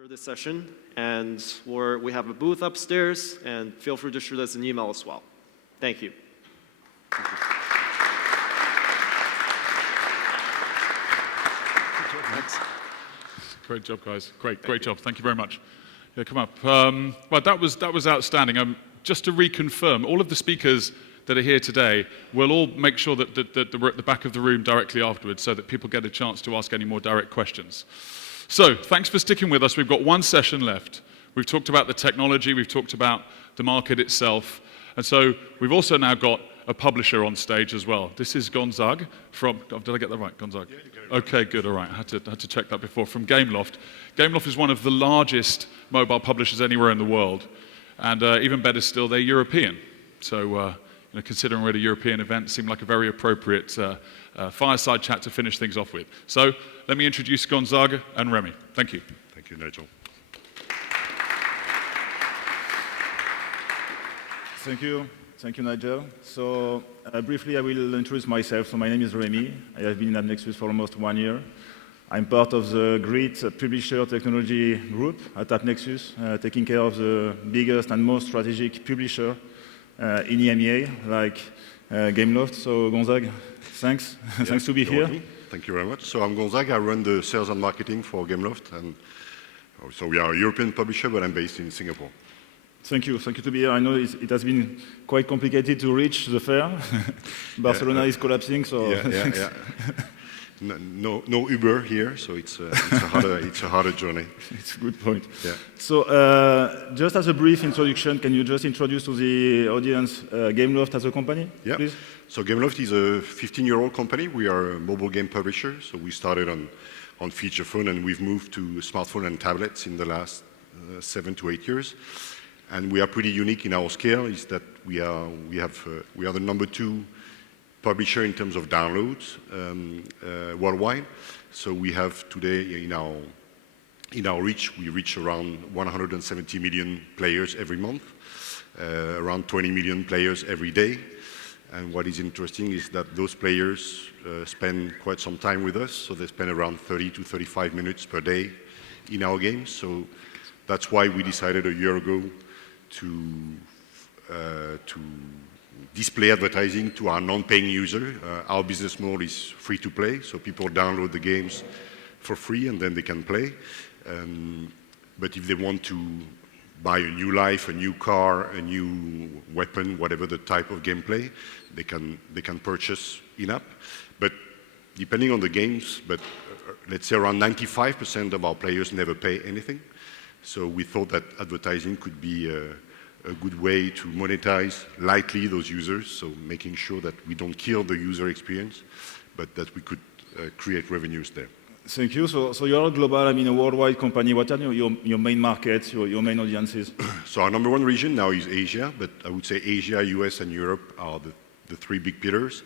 for this session, and we have a booth upstairs, and feel free to shoot us an email as well. Thank you. Great job, guys. Great job. Thank you very much. Yeah, come up. Well, that was outstanding. Just to reconfirm, all of the speakers that are here today, we'll all make sure that we're at the back of the room directly afterwards so that people get a chance to ask any more direct questions. So, thanks for sticking with us. We've got one session left. We've talked about the technology, we've talked about the market itself, and so we've also now got a publisher on stage as well. This is Gonzague from, did I get that right, Gonzague? Yeah, you got it right. Okay, good, all right. I had to check that before. From Gameloft. Gameloft is one of the largest mobile publishers anywhere in the world, and even better still, they're European. So, considering we're at a European event, it seemed like a very appropriate fireside chat to finish things off with. So, let me introduce Gonzague and Remi. Thank you. Thank you, Nigel. Thank you, Nigel. So, briefly, I will introduce myself. So, my name is Remi. I have been at AppNexus for almost 1 year. I'm part of the great publisher technology group at AppNexus, taking care of the biggest and most strategic publisher in EMEA, like Gameloft. So, Gonzague, thanks. Yeah, thanks to be here. Welcome. Thank you very much. So, I'm Gonzague. I run the sales and marketing for Gameloft. And so, we are a European publisher, but I'm based in Singapore. Thank you to be here. I know it has been quite complicated to reach the fair. Barcelona is collapsing, so yeah. No Uber here, so it's a harder journey. It's a good point. Yeah. So just as a brief introduction, can you just introduce to the audience Gameloft as a company, please? So Gameloft is a 15-year-old company. We are a mobile game publisher. So we started on feature phone, and we've moved to smartphone and tablets in the last 7 to 8 years. And we are pretty unique in our scale. Is that we are the number 2 publisher in terms of downloads worldwide. So we have today in our reach, we reach around 170 million players every month, around 20 million players every day. And what is interesting is that those players spend quite some time with us. So they spend around 30 to 35 minutes per day in our games. So that's why we decided a year ago to display advertising to our non-paying user. Our business model is free to play, so people download the games for free and then they can play. But if they want to buy a new life, a new car, a new weapon, whatever the type of gameplay, they can purchase in-app. But depending on the games, let's say around 95% of our players never pay anything. So we thought that advertising could be a good way to monetize lightly those users, so making sure that we don't kill the user experience, but that we could create revenues there. Thank you. So you're global, a worldwide company. What are your main markets, your main audiences? So our number 1 region now is Asia, but I would say Asia, US, and Europe are the 3 big pillars.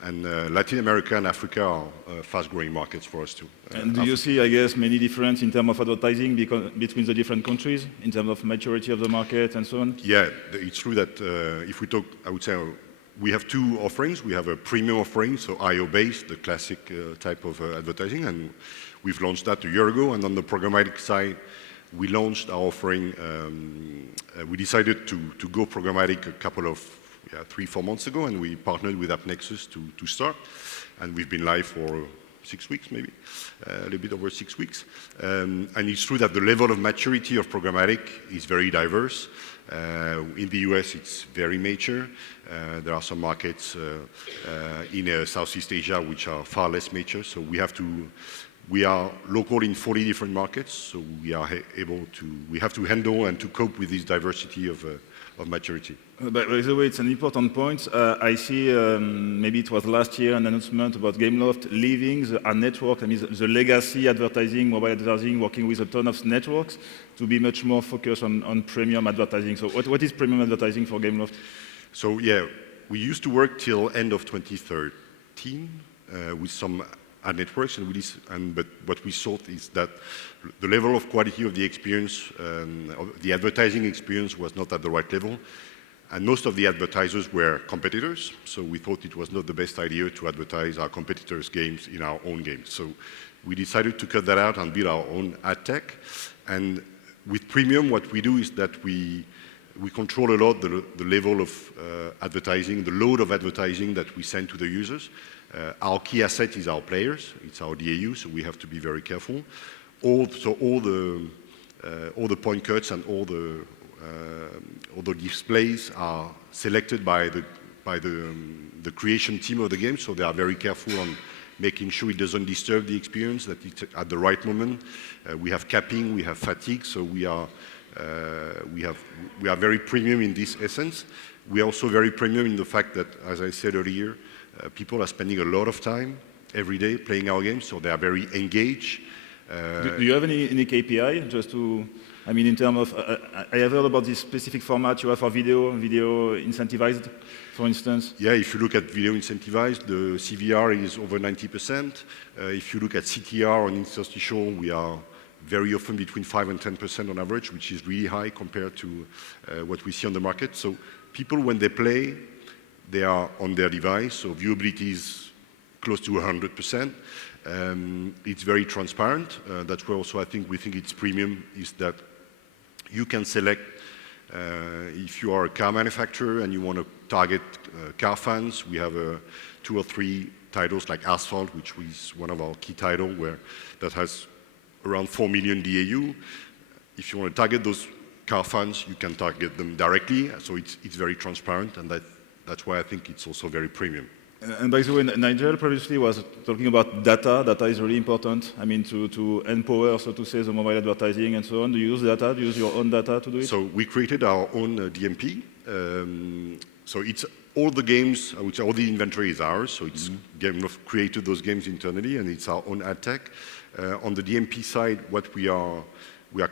And Latin America and Africa are fast-growing markets for us too. And do you see, I guess, many differences in terms of advertising between the different countries, in terms of maturity of the market and so on? Yeah, it's true that if we talk, I would say we have 2 offerings. We have a premium offering, so IO-based, the classic type of advertising, and we've launched that a year ago. And on the programmatic side, we launched our offering. We decided to go programmatic a couple of 3-4 months ago, and we partnered with AppNexus to start, and we've been live for 6 weeks, maybe a little bit over 6 weeks. And it's true that the level of maturity of programmatic is very diverse. In the US, it's very mature. There are some markets in Southeast Asia which are far less mature. So we are local in 40 different markets. So we have to handle and to cope with this diversity of maturity. By the way, it's an important point. I see, maybe it was last year, an announcement about Gameloft leaving a network, the legacy advertising, mobile advertising, working with a ton of networks to be much more focused on premium advertising. So what is premium advertising for Gameloft? So yeah, we used to work till end of 2013 with some ad networks, but what we saw is that the level of quality of the experience, of the advertising experience was not at the right level. And most of the advertisers were competitors, so we thought it was not the best idea to advertise our competitors' games in our own games. So we decided to cut that out and build our own ad tech. And with premium, what we do is that we control a lot the level of advertising, the load of advertising that we send to the users. Our key asset is our players, it's our DAU, so we have to be very careful. All the point cuts and all the displays are selected by the creation team of the game, so they are very careful on making sure it doesn't disturb the experience, that it's at the right moment. We have capping, we have fatigue, so we are very premium in this essence. We are also very premium in the fact that, as I said earlier, people are spending a lot of time every day playing our games, so they are very engaged. Do you have any KPI just to, I mean, in terms of, I have heard about this specific format you have for video incentivized, for instance. Yeah, if you look at video incentivized, the CVR is over 90%. If you look at CTR on interstitial, we are very often between 5 and 10% on average, which is really high compared to what we see on the market. So people, when they play, they are on their device, so viewability is close to 100%. It's very transparent. That's where also I think we think it's premium, is that you can select if you are a car manufacturer and you want to target car fans. We have 2 or 3 titles like Asphalt, which is one of our key titles, that has around 4 million DAU. If you want to target those car fans, you can target them directly. So it's very transparent, and that's why I think it's also very premium. And by the way, Nigel previously was talking about data. Data is really important. I mean, to empower, so to say, the mobile advertising and so on. Do you use data? Do you use your own data to do it? So we created our own DMP. So it's all the games, I would say all the inventory is ours. So it's Gameloft created those games internally, and it's our own ad tech. On the DMP side, what we are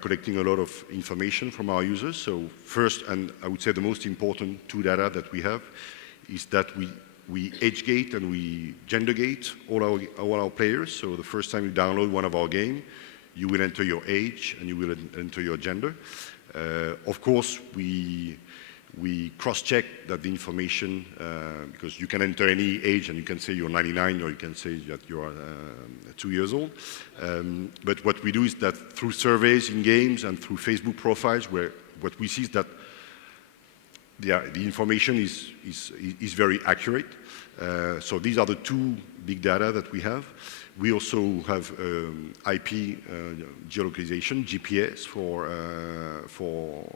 collecting a lot of information from our users. So first, and I would say the most important 2 data that we have, is that we age gate and we gender gate all our players. So the first time you download one of our games, you will enter your age and you will enter your gender. Of course, we cross-check that the information, because you can enter any age and you can say you're 99 or you can say that you are 2 years old. But what we do is that through surveys in games and through Facebook profiles, where what we see is that the information is very accurate. So these are the 2 big data that we have. We also have IP geolocalization, GPS, for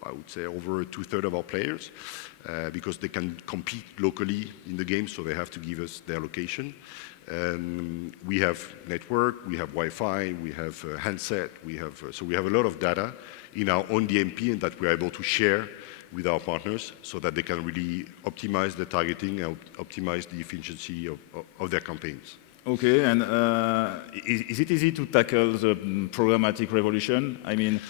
I would say over 2/3 of our players, because they can compete locally in the game, so they have to give us their location. We have network, we have Wi-Fi, we have handset, so we have a lot of data in our own DMP, and that we are able to share with our partners, so that they can really optimize the targeting and optimize the efficiency of their campaigns. Okay, and is it easy to tackle the programmatic revolution? I mean,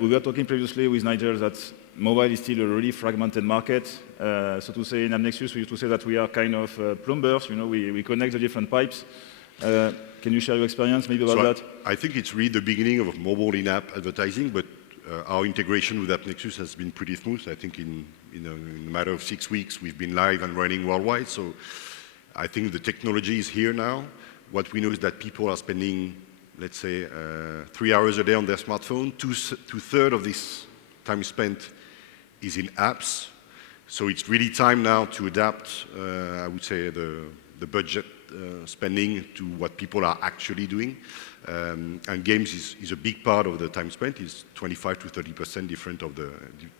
we were talking previously with Nigel that mobile is still a really fragmented market. So to say, in AppNexus, we used to say that we are kind of plumbers, you know, we connect the different pipes. Can you share your experience maybe about that? I think it's really the beginning of mobile in-app advertising, but our integration with AppNexus has been pretty smooth. I think in a matter of 6 weeks, we've been live and running worldwide. So I think the technology is here now. What we know is that people are spending, let's say, 3 hours a day on their smartphone. Two-thirds of this time spent is in apps. So it's really time now to adapt, I would say, the budget spending to what people are actually doing. And games is a big part of the time spent. It's 25 to 30% different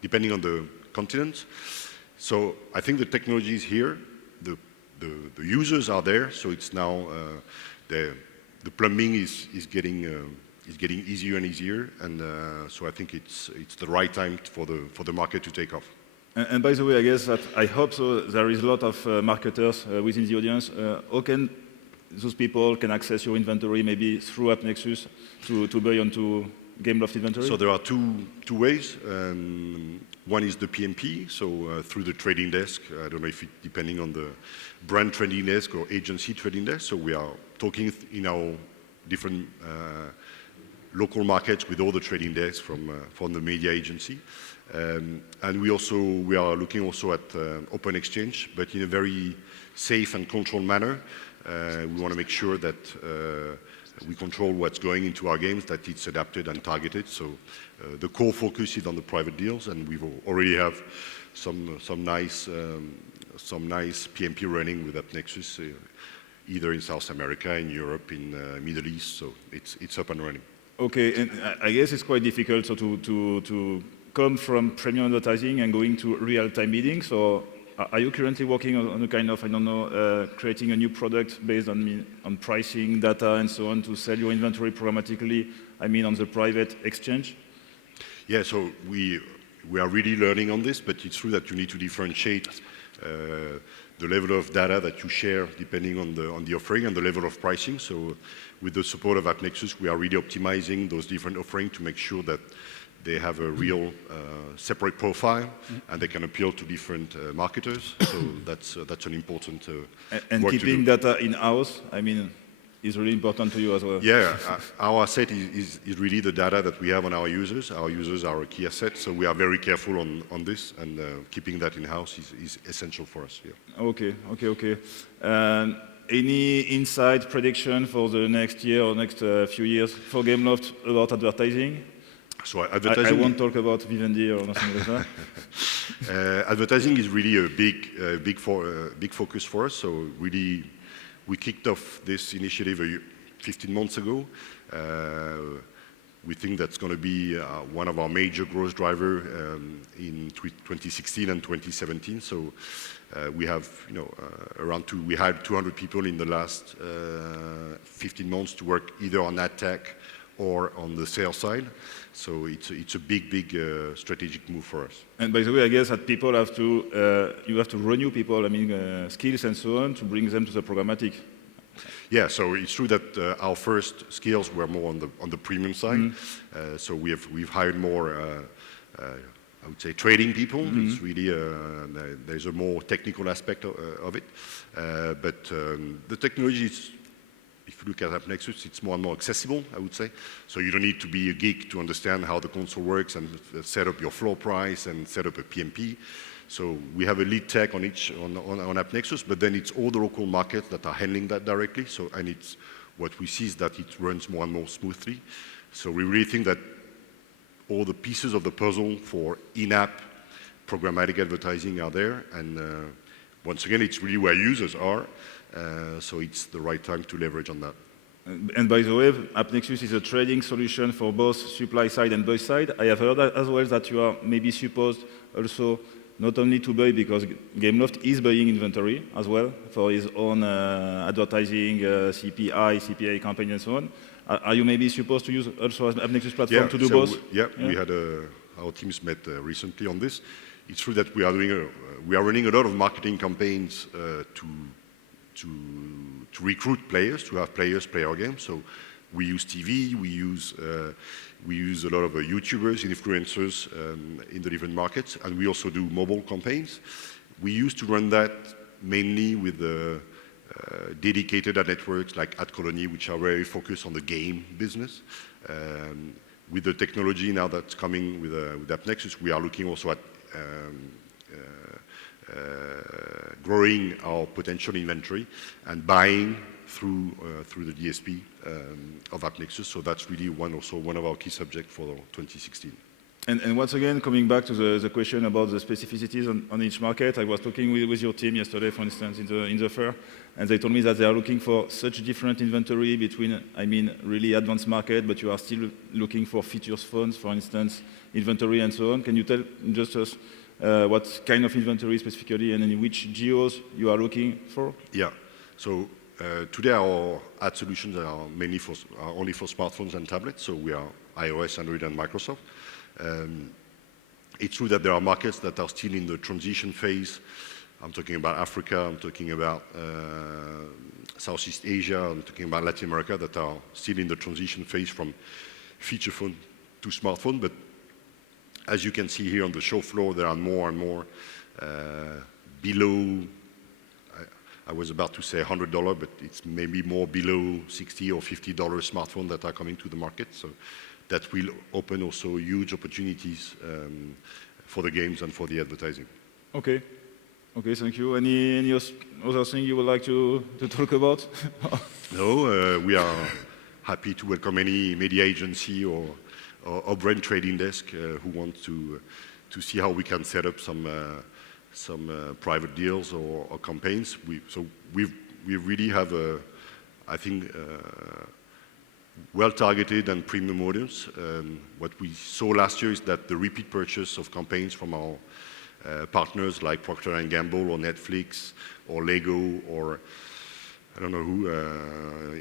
depending on the continent. So I think the technology is here. The users are there. So it's now the plumbing is getting easier and easier. And so I think it's the right time for the market to take off. And by the way, I guess that I hope so. There is a lot of marketers within the audience. How can those people can access your inventory maybe through AppNexus to buy onto Gameloft inventory? So there are two ways. One is the PMP, so through the trading desk. I don't know if depending on the brand trading desk or agency trading desk. So we are talking in our different local markets with all the trading desks from the media agency. And we are looking also at open exchange, but in a very safe and controlled manner. We want to make sure that we control what's going into our games, that it's adapted and targeted. So the core focus is on the private deals, and we already have some nice PMP running with AppNexus, either in South America, in Europe, in Middle East. So it's up and running. Okay, and I guess it's quite difficult so to come from premium advertising and going to real-time bidding. So are you currently working on a kind of, I don't know, creating a new product based on pricing, data, and so on to sell your inventory programmatically, on the private exchange? Yeah, so we are really learning on this, but it's true that you need to differentiate the level of data that you share depending on the offering and the level of pricing. So with the support of AppNexus, we are really optimizing those different offerings to make sure that they have a real separate profile and they can appeal to different marketers. So that's an important and work keeping to do. data in-house, is really important to you as well. Yeah, our asset is really the data that we have on our users. Our users are a key asset, so we are very careful on this, and keeping that in-house is essential for us. Yeah. Okay. Any inside prediction for the next year or next few years for Gameloft about advertising? So advertising. I won't talk about Vivendi or nothing like that. Advertising is really a big focus for us. So really, we kicked off this initiative 15 months ago. We think that's going to be one of our major growth drivers in 2016 and 2017. So we have, we hired 200 people in the last 15 months to work either on ad tech or on the sales side. So it's a big strategic move for us. And by the way, I guess that people have to, you have to renew people, skills and so on, to bring them to the programmatic. Yeah, so it's true that our first skills were more on the premium side. So we've hired more, I would say, trading people. It's really there's a more technical aspect of it, but the technology is. If you look at AppNexus, it's more and more accessible, I would say. So you don't need to be a geek to understand how the console works and set up your floor price and set up a PMP. So we have a lead tech on AppNexus, but then it's all the local markets that are handling that directly. So, and it's what we see is that it runs more and more smoothly. So we really think that all the pieces of the puzzle for in-app programmatic advertising are there. And once again, it's really where users are. So it's the right time to leverage on that. And by the way, AppNexus is a trading solution for both supply side and buy side. I have heard as well that you are maybe supposed also not only to buy, because Gameloft is buying inventory as well for his own advertising, CPA campaign and so on. Are you maybe supposed to use also AppNexus platform to do both? We had our teams met recently on this. It's true that we are running a lot of marketing campaigns to recruit players, to have players play our game. So we use TV, we use a lot of YouTubers, influencers in the different markets, and we also do mobile campaigns. We used to run that mainly with dedicated ad networks like AdColony, which are very focused on the game business. With the technology now that's coming with AppNexus, we are looking also at growing our potential inventory and buying through the DSP of AppNexus. So that's really one of our key subjects for 2016. And once again, coming back to the question about the specificities on each market, I was talking with your team yesterday, for instance, in the fair, and they told me that they are looking for such different inventory between, really advanced market, but you are still looking for features phones, for instance, inventory and so on. Can you tell just us what kind of inventory specifically and in which geos you are looking for? Yeah. So today our ad solutions are only for smartphones and tablets. So we are iOS, Android, and Microsoft. It's true that there are markets that are still in the transition phase. I'm talking about Africa, I'm talking about Southeast Asia, I'm talking about Latin America that are still in the transition phase from feature phone to smartphone. But as you can see here on the show floor, there are more and more below, I was about to say $100, but it's maybe more below $60 or $50 smartphones that are coming to the market. So that will open also huge opportunities for the games and for the advertising. Okay, thank you. Any other thing you would like to talk about? No, we are happy to welcome any media agency or brand trading desk who wants to see how we can set up some private deals or campaigns. We really have I think, well-targeted and premium audience. What we saw last year is that the repeat purchase of campaigns from our partners like Procter & Gamble or Netflix or Lego or I don't know who,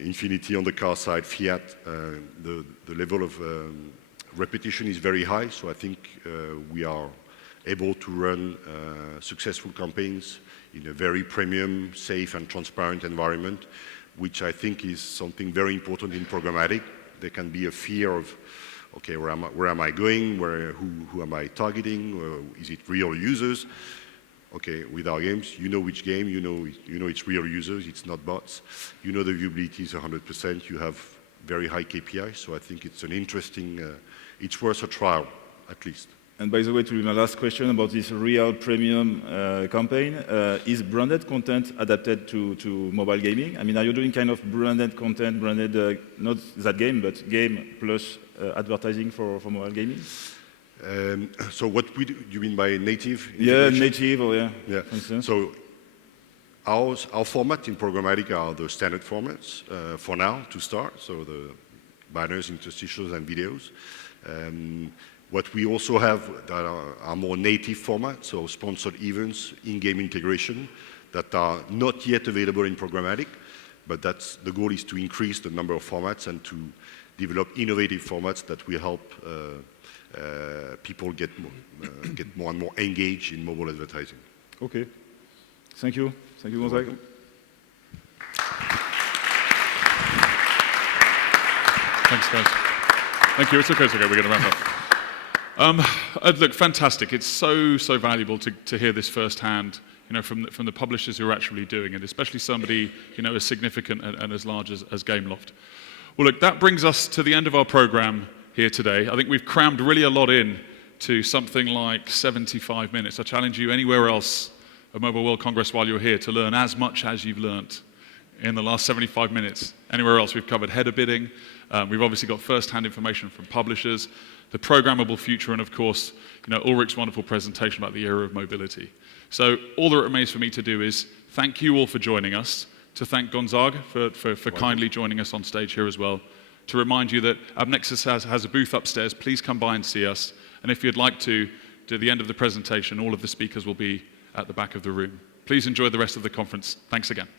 Infinity on the car side, Fiat, the level of repetition is very high, so I think we are able to run successful campaigns in a very premium, safe and transparent environment, which I think is something very important in programmatic. There can be a fear of, okay, where am I going? Who am I targeting? Is it real users? Okay, with our games, you know which game, you know it's real users, it's not bots. You know the viewability is 100%, you have very high KPIs, so I think it's an interesting, it's worth a trial, at least. And by the way, to my last question about this real premium campaign, is branded content adapted to mobile gaming? I mean, are you doing kind of branded content, not that game, but game plus advertising for mobile gaming? So what do you mean by native? Yeah, native, or yeah. For instance. So our format in programmatic are the standard formats for now to start. So the banners, interstitials, and videos. What we also have that are more native formats, so sponsored events, in-game integration, that are not yet available in programmatic, but the goal is to increase the number of formats and to develop innovative formats that will help people get more and more engaged in mobile advertising. Okay. Thank you. Thank you, Gonzague. Thanks, guys. Thank you. It's okay. We're going to wrap up. Look, fantastic. It's so valuable to hear this firsthand, from the publishers who are actually doing it, especially somebody, as significant and as large as Gameloft. Well, look, that brings us to the end of our program here today. I think we've crammed really a lot in to something like 75 minutes. I challenge you anywhere else at Mobile World Congress while you're here to learn as much as you've learnt in the last 75 minutes. Anywhere else, we've covered header bidding. We've obviously got first-hand information from publishers, the programmable future, and of course, Ulrich's wonderful presentation about the era of mobility. So all that remains for me to do is thank you all for joining us, to thank Gonzague for kindly joining us on stage here as well, to remind you that AppNexus has a booth upstairs. Please come by and see us. And if you'd like to, at the end of the presentation, all of the speakers will be at the back of the room. Please enjoy the rest of the conference. Thanks again.